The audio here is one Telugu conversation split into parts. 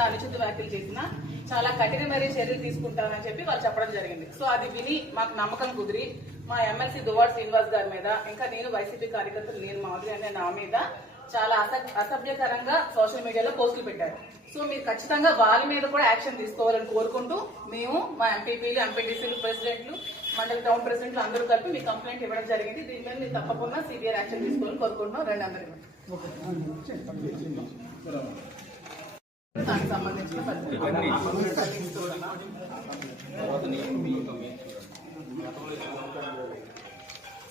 మీద అనుచిత వ్యాఖ్యలు చేసిన చాలా కఠినమైన చర్యలు తీసుకుంటామని చెప్పి వాళ్ళు చెప్పడం జరిగింది. సో అది విని మాకు నమ్మకం కుదిరి మా ఎమ్మెల్సీ దువాడ్ శ్రీనివాస్ గారి మీద ఇంకా నేను వైసీపీ కార్యకర్తలు నేను మాధురి అనే నా మీద చాలా అసభ్యకరంగా సోషల్ మీడియాలో పోస్టులు పెట్టారు. సో మీరు ఖచ్చితంగా వాళ్ళ మీద కూడా యాక్షన్ తీసుకోవాలని కోరుకుంటూ మేము మా ఎంపీపీలు ఎంపీటీసీలు ప్రెసిడెంట్లు మండల టౌన్ ప్రెసిడెంట్లు అందరూ కలిపి మీ కంప్లైంట్ ఇవ్వడం జరిగింది. దీని మీద మీరు తప్పకుండా సీవియర్ యాక్షన్ తీసుకోవాలని కోరుకుంటున్నాం. రెండు అందరికీ దానికి సంబంధించిన పరిస్థితి.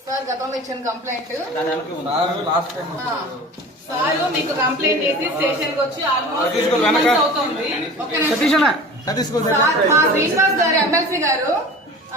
సార్ గతంలో ఇచ్చిన కంప్లైంట్. లాస్ట్ టైం ఆ, సార్ మీకు కంప్లైంట్ చేసి స్టేషన్కి వచ్చి ఆల్మోస్ట్ అవుతుంది. శ్రీనివాస్ గారు ఎమ్మెల్సీ గారు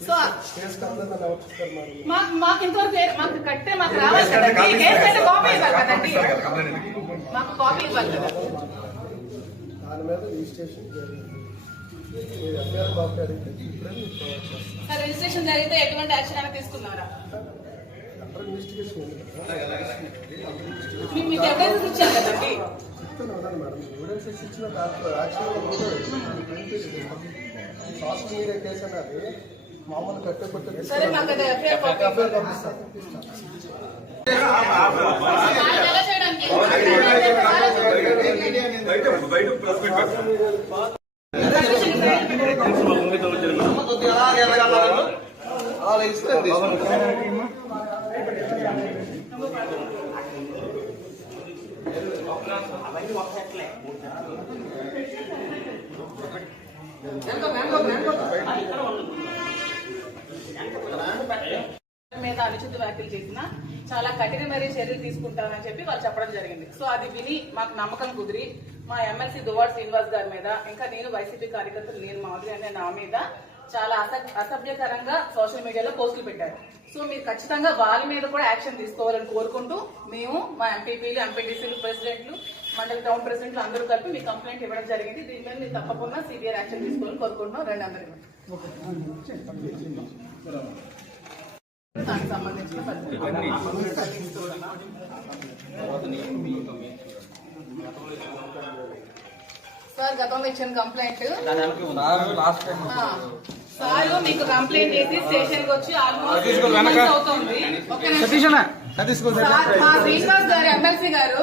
సో మాకు మాకు ఇంతవరకు మాకు కట్టే మాకు రావాలి కదండి కేసు కాపీ ఇవ్వాలి కదండి. మాకు కాపీ ఇవ్వాలి కదా. దాని మీద రిజిస్ట్రేషన్ రిజిస్ట్రేషన్ జరిగితే ఎటువంటి యాక్షన్ అయినా తీసుకున్నారా మీకు ఎవిడెన్స్ ఇచ్చాం కదండి ఇచ్చిన దాంట్లో యాక్షన్ సోషల్ మీడియా కేసు మామూలు కట్టే కొట్టే సరే మాకు అది ఎఫ్ఐఆర్ కాపీ ఎఫ్ఐఆర్ కాపీ ఇస్తాను వాళ్ళు ఎలా చేయడానికి అలా అనుచిత వ్యాఖ్యలు చేసిన చాలా కఠినమైన చర్యలు తీసుకుంటామని చెప్పి వాళ్ళు చెప్పడం జరిగింది. సో అది విని మాకు నమ్మకం కుదిరి మా ఎమ్మెల్సీ దువాడ్ శ్రీనివాస్ గారి మీద ఇంకా నేను వైసీపీ కార్యకర్తలు నేను మాధురి అనే నా మీద చాలా అసభ్యకరంగా సోషల్ మీడియాలో పోస్టులు పెట్టారు. సో మీరు ఖచ్చితంగా వాళ్ళ మీద కూడా యాక్షన్ తీసుకోవాలని కోరుకుంటూ మేము మా ఎంపీపీలు ఎంపీటీసీలు ప్రెసిడెంట్లు మండల టౌన్ ప్రెసిడెంట్లు అందరూ కలిపి మీ కంప్లైంట్ ఇవ్వడం జరిగింది. దీని మీద మీరు తప్పకుండా సివియర్ యాక్షన్ తీసుకోవాలని కోరుకుంటున్నాం. రెండు అందరికీ. దానికి సంబంధించిన పరిస్థితి. సార్ గతంలో ఇచ్చిన కంప్లైంట్. లాస్ట్ టైం ఆ, సార్ మీకు కంప్లైంట్ చేసి స్టేషన్కి వచ్చి ఆల్మోస్ట్ అవుతుంది. మా శ్రీనివాస్ గారు ఎమ్మెల్సీ గారు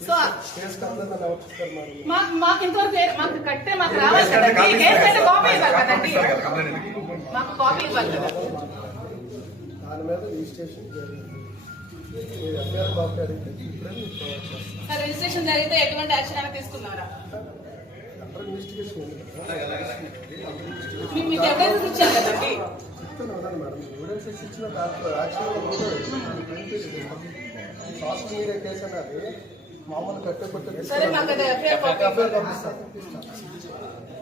సో మాకు మాకు ఇంతవరకు మాకు కట్టే మాకు రావాలి కదండి. కేసు కాపీ ఇవ్వాలి కదండి. మాకు కాపీ ఇవ్వాలి కదా. సార్ రిజిస్ట్రేషన్ జరిగితే ఎటువంటి యాక్షన్ అయినా తీసుకున్నారా మీకు ఎవిడెన్స్ ఇచ్చాం కదండి. సోషల్ మీడియా కేసు అనేది మామూలు కట్టే కొట్టే